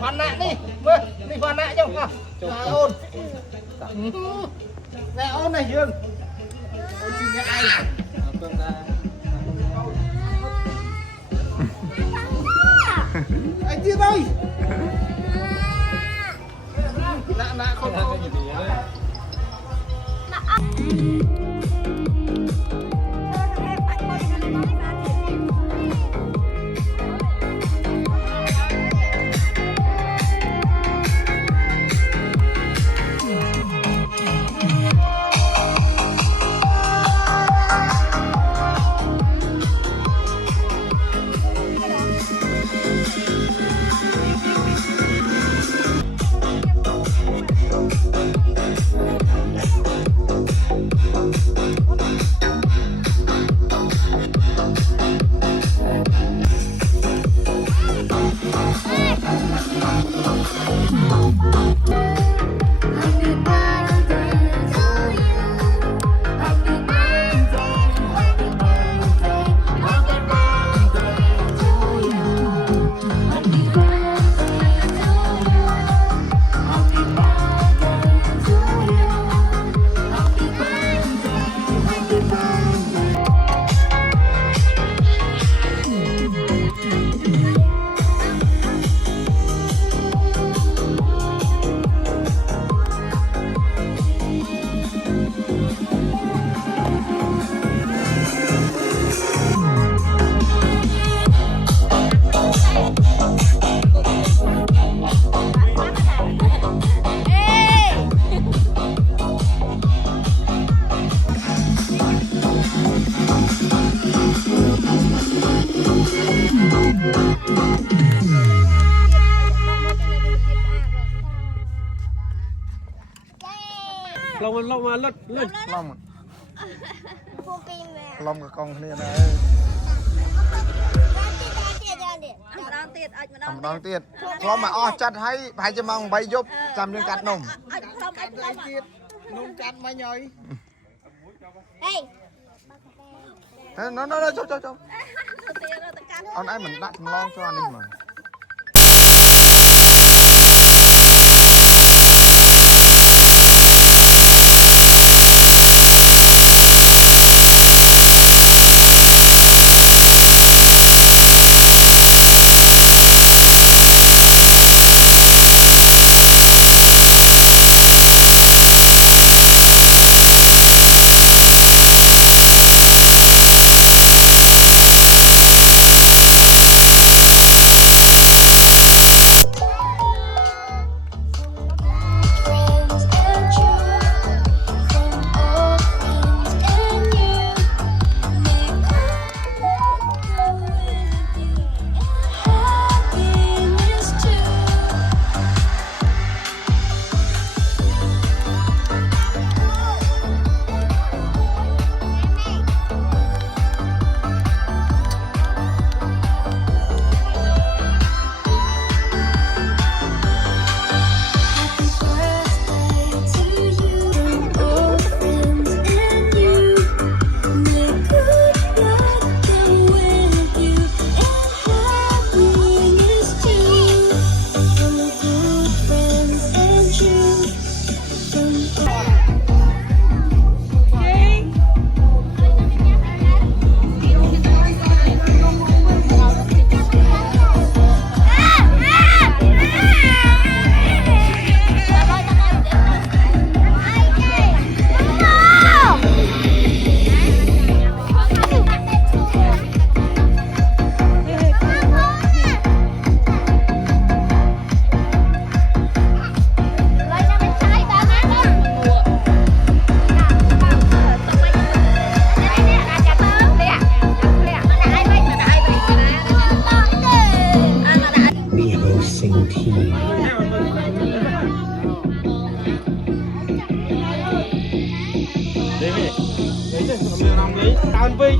Hoàn nạn đi, vâng, đi hoàn nạn không? À, ôn. Nghe ôn này Dương. Ôn xin nghe ai? Anh Tiên ơi. Nạ không có gì đấy. Long mà lật Long Long cái con này này đón tiền Long mà chặt hay cho mong bay giúp chăm lên cắt nồng nông cắt mấy nhơi nó cho ông ai mình đặt Long cho anh đi mà Đấy, đấy, đấy, tao ăn vinh